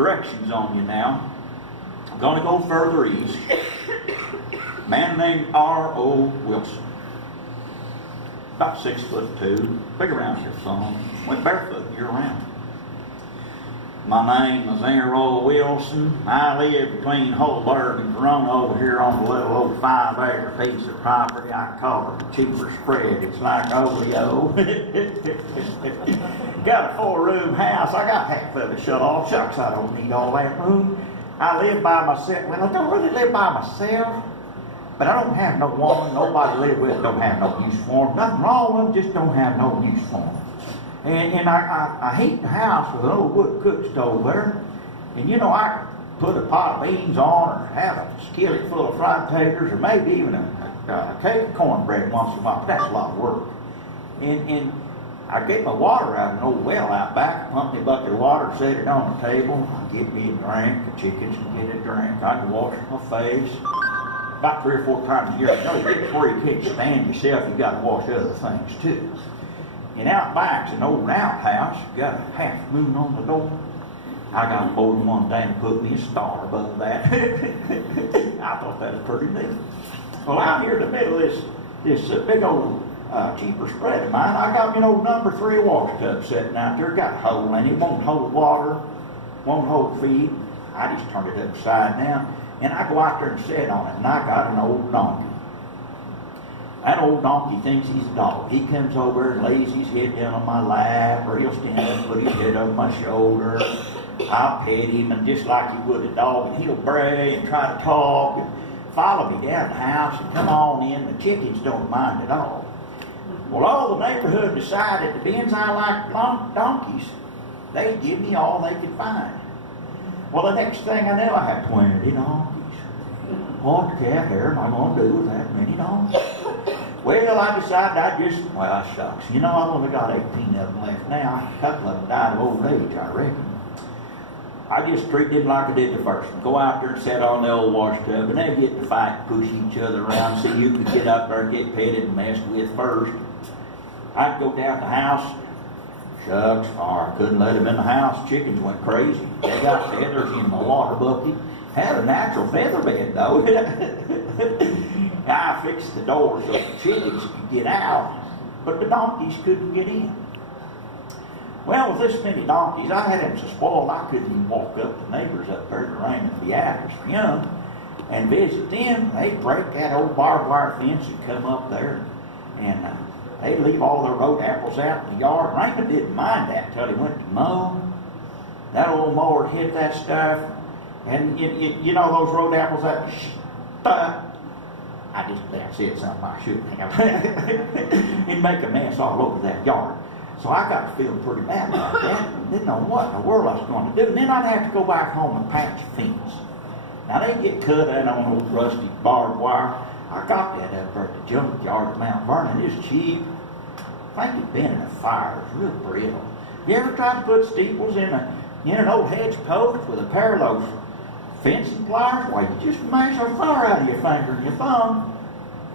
directions on you now. I'm going to go further east. A man named R.O. Wilson. About 6'2", big around here some. Went barefoot year round. My name is R.O. Wilson. I live between Holberg and Corona over here on a little old 5-acre piece of property. I call it a cheaper spread. It's like Oleo. Got a 4-room house. I got half of it shut off. Shucks, I don't need all that room. I live by myself. Well, I don't really live by myself, but I don't have no woman. Nobody to live with. Don't have no use for them. Nothing wrong with them. Just don't have no use for them. And I heat the house with an old wood cook stove there. And you know, I could put a pot of beans on, or have a skillet full of fried taters, or maybe even a cake of cornbread once in a while. But that's a lot of work. And I get my water out of an old well out back, pump me a bucket of water, set it on the table. I get me a drink. The chickens can get a drink. I can wash my face about 3 or 4 times a year. You know, you get to where you can't stand yourself, you got to wash other things too. And out back's an old outhouse, got a half moon on the door. I got more than one day to put me a star above that. I thought that was pretty neat. Well, out here in the middle of this big old cheaper spread of mine, I got me an old number 3 wash tub sitting out there. Got a hole in it, won't hold water, won't hold feed. I just turned it upside down, and I go out there and sit on it, and I got an old donkey. That old donkey thinks he's a dog. He comes over and lays his head down on my lap, or he'll stand up and put his head over my shoulder. I'll pet him, and just like you would a dog, and he'll bray and try to talk and follow me down the house and come on in. The chickens don't mind at all. Well, all the neighborhood decided the beans I like donkeys, they'd give me all they could find. Well, the next thing I knew, I had 20 donkeys. What the cat hair am I going to do with that many donkeys? Well, I decided shucks. You know, I've only got 18 of them left now. A couple of them died of old age, I reckon. I just treated them like I did the first one. Go out there and sit on the old wash tub, and they get to fight, push each other around, see who could get up there and get petted and messed with first. I'd go down the house. Shucks, I couldn't let them in the house. Chickens went crazy. They got feathers in my water bucket. Had a natural feather bed, though. I fixed the door so the chickens could get out, but the donkeys couldn't get in. Well, with this many donkeys, I had them so spoiled I couldn't even walk up to neighbors up there to Rain and Beatrice for young and visit them. They'd break that old barbed wire fence and come up there, and they'd leave all their road apples out in the yard. Raymond didn't mind that until he went to mow. That old mower would hit that stuff, and you know those road apples that stuff. I just said something I shouldn't have. It'd make a mess all over that yard. So I got to feel pretty bad about that. And didn't know what in the world I was going to do. And then I'd have to go back home and patch a fence. Now they get cut out on old rusty barbed wire. I got that up there at the junkyard at Mount Vernon. It's cheap. I think it'd been in a fire. It's real brittle. You ever tried to put steeples in an old hedge post with a pair of those fencing pliers? Why, you just mash the fire out of your finger and your thumb.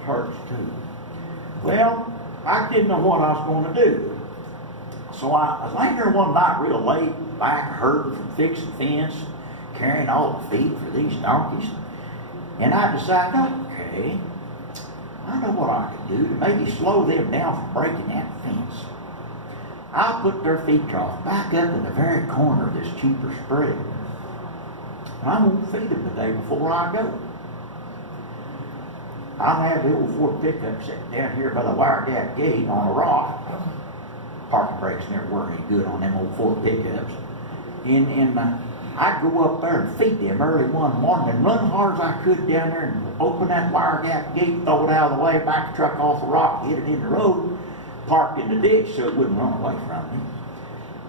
It hurts too. Well, I didn't know what I was going to do. So I was laying there one night real late, back hurting from fixing fence, carrying all the feed for these donkeys. And I decided, okay, I know what I could do to maybe slow them down from breaking that fence. I'll put their feed trough back up in the very corner of this cheaper spread. And I won't feed them the day before I go. I'll have the old Ford pickup sitting down here by the wire gap gate on a rock. Parking brakes never were any good on them old Ford pickups. And I'd go up there and feed them early one morning and run as hard as I could down there and open that wire gap gate, throw it out of the way, back the truck off the rock, hit it in the road, park in the ditch so it wouldn't run away from me.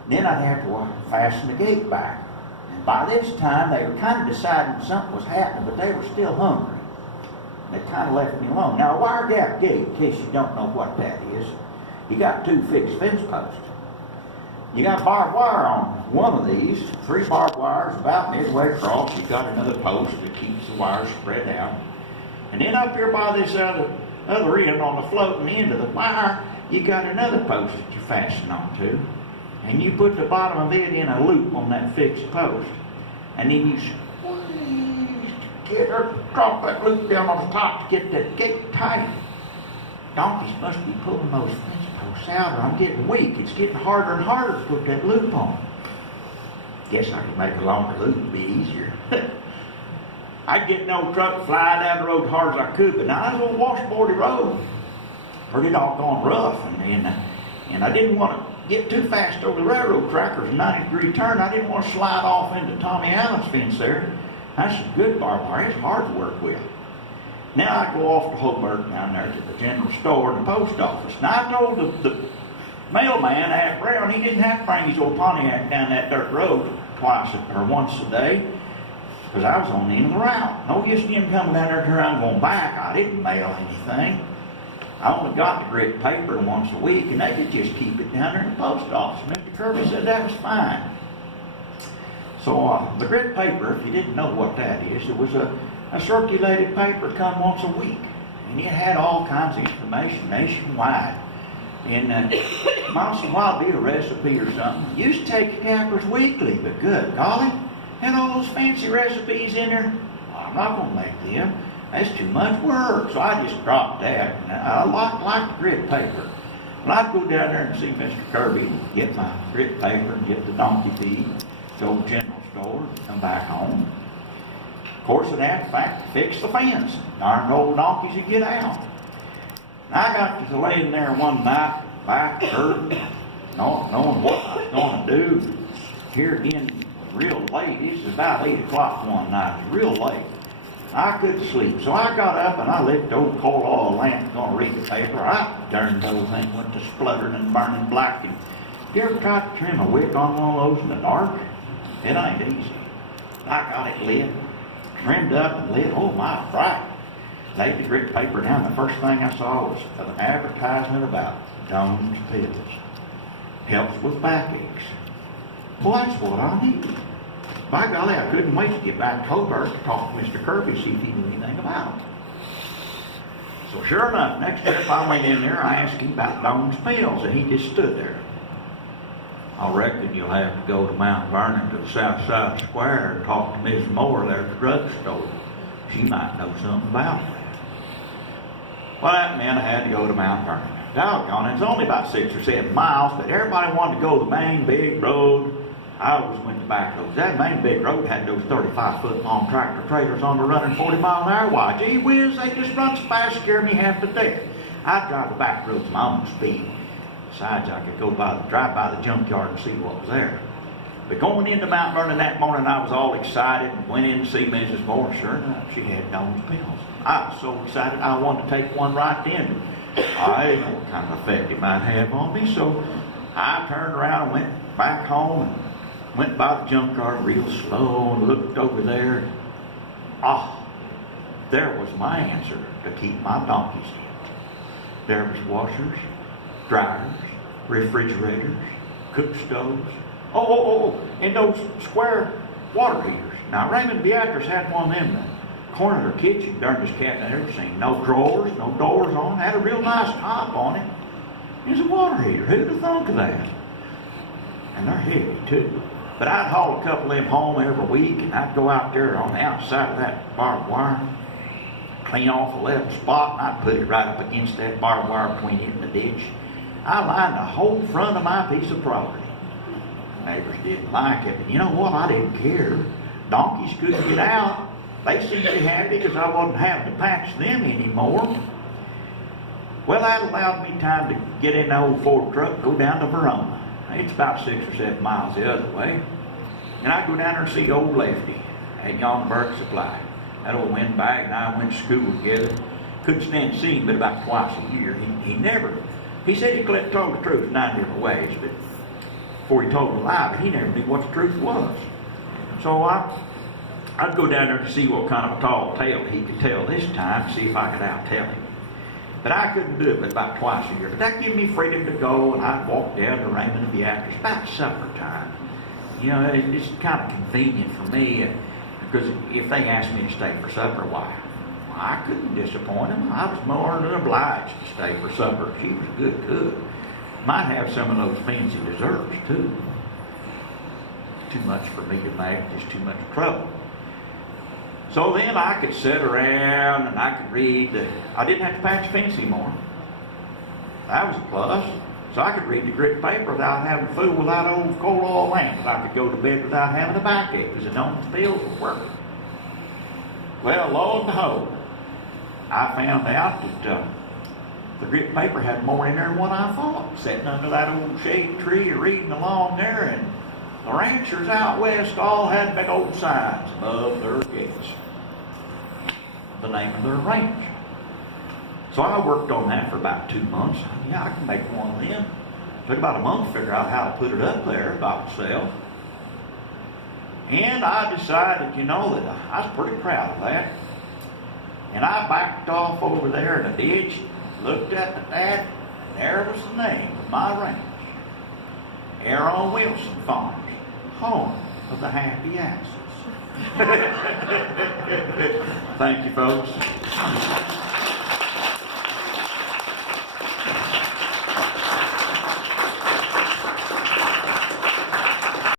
Then I'd have to fasten the gate back. And by this time, they were kind of deciding something was happening, but they were still hungry. They kind of left me alone. Now, a wire gap gate, in case you don't know what that is, you got 2 fixed fence posts. You got barbed wire on one of these, 3 barbed wires about midway across. You got another post that keeps the wires spread out. And then up here by this other end on the floating end of the wire, you got another post that you fasten onto. And you put the bottom of it in a loop on that fixed post. and then you squeeze to get her, drop that loop down on the top to get that gate tight. Donkeys must be pulling those fence posts out, or I'm getting weak. It's getting harder and harder to put that loop on. Guess I could make a longer loop, it'd be easier. I'd get an old truck, fly down the road as hard as I could, but now that's a little washboardy road. Pretty doggone rough, and I didn't want to get too fast over the railroad track. There's a 90-degree turn. I didn't want to slide off into Tommy Allen's fence there. That's some good barbed wire. It's hard to work with. Now I go off to Hobart down there to the general store and the post office. Now I told the mailman, Pat Brown, he didn't have to bring his old Pontiac down that dirt road once a day, because I was on the end of the route. No use in him coming down there and I'm going back. I didn't mail anything. I only got the grit paper once a week, and they could just keep it down there in the post office. Mr. Kirby said that was fine. So the grit paper, if you didn't know what that is, it was a circulated paper come once a week, and it had all kinds of information nationwide. And once in a while, it'd be a recipe or something. Used to take Cappers weekly, but good golly, had all those fancy recipes in there. Oh, I'm not going to make them. That's too much work. So I just dropped that. And I like the grit paper. Well, I'd go down there and see Mr. Kirby and get my grit paper and get the donkey feed, go to the general store, and come back home. Of course, I'd have to fix the fence. Darn old donkeys would get out. And I got to laying there one night, back hurting, not knowing what I was going to do. Here again, real late. It was about 8 o'clock one night. It was real late. I couldn't sleep. So I got up and I lit the old coal oil lamp going to read the paper. I turned the whole thing, went to spluttering and burning black. And you ever tried to trim a wick on one of those in the dark? It ain't easy. I got it lit, trimmed up and lit. Oh my, bright. Laid the grit paper down. The first thing I saw was an advertisement about Doan's Pills. Helps with backaches. Well, that's what I need. By golly, I couldn't wait to get back to Hobart to talk to Mr. Kirby, see if he knew anything about it. So sure enough, next trip I went in there, I asked him about Doan's Pills, and he just stood there. I reckon you'll have to go to Mount Vernon to the south side of the square and talk to Miss Moore there at the drugstore. She might know something about it. Well, that meant I had to go to Mount Vernon. Doggone, it's only about 6 or 7 miles, but everybody wanted to go to the main big road. I always went to back roads. That main big road had those 35-foot long tractor trailers on the running 40 mile an hour. Why, gee whiz, they just run so fast, scare me half to death. I'd drive the back roads my own speed. Besides, I could drive by the junkyard and see what was there. But going into Mount Vernon that morning, I was all excited and went in to see Mrs. Moore. Sure enough, she had Doan's Pills. I was so excited, I wanted to take one right then. I didn't know what kind of effect it might have on me, so I turned around and went back home and went by the junkyard real slow and looked over there. There was my answer to keep my donkeys in. There was washers, dryers, refrigerators, cook stoves. And those square water heaters. Now, Raymond Beatrice had one of them in the corner of her kitchen. Darndest cat I'd ever seen. No drawers, no doors on it. Had a real nice top on it. It was a water heater. Who'd have thunk of that? And they're heavy, too. But I'd haul a couple of them home every week, and I'd go out there on the outside of that barbed wire, clean off a level spot, and I'd put it right up against that barbed wire between it and the ditch. I lined the whole front of my piece of property. Neighbors didn't like it, but you know what? I didn't care. Donkeys couldn't get out. They seemed to be happy because I wasn't having to patch them anymore. Well, that allowed me time to get in the old Ford truck and go down to Verona. It's about 6 or 7 miles the other way. And I'd go down there and see old Lefty at Yon Burke Supply. That old windbag and I went to school together. Couldn't stand to see him but about twice a year. He said he told the truth 9 different ways, but before he told a lie, but he never knew what the truth was. So I'd go down there to see what kind of a tall tale he could tell this time, see if I could out-tell him. But I couldn't do it but about twice a year. But that gave me freedom to go, and I'd walk down to Raymond and Beatrice about supper time. You know, it's kind of convenient for me, because if they asked me to stay for supper, why, I couldn't disappoint them. I was more than obliged to stay for supper. She was a good cook. Might have some of those fancy desserts, too. too much for me to make, just too much trouble. So then I could sit around and I could read. I didn't have to patch fence anymore. That was a plus. So I could read the grit paper without having to fool with that old coal oil lamp. I could go to bed without having a backache because I know the bills were working. Well, lo and behold, I found out that the grit paper had more in there than what I thought. Sitting under that old shade tree or reading along there, and the ranchers out west all had big old signs above their gates. The name of their ranch. So I worked on that for about 2 months. Yeah, I can make one then. Took about a month to figure out how to put it up there by myself. And I decided, that I was pretty proud of that. And I backed off over there in a ditch, looked at that, and there was the name of my ranch. Aaron Wilson Farms, home of the Happy Asses. Thank you, folks.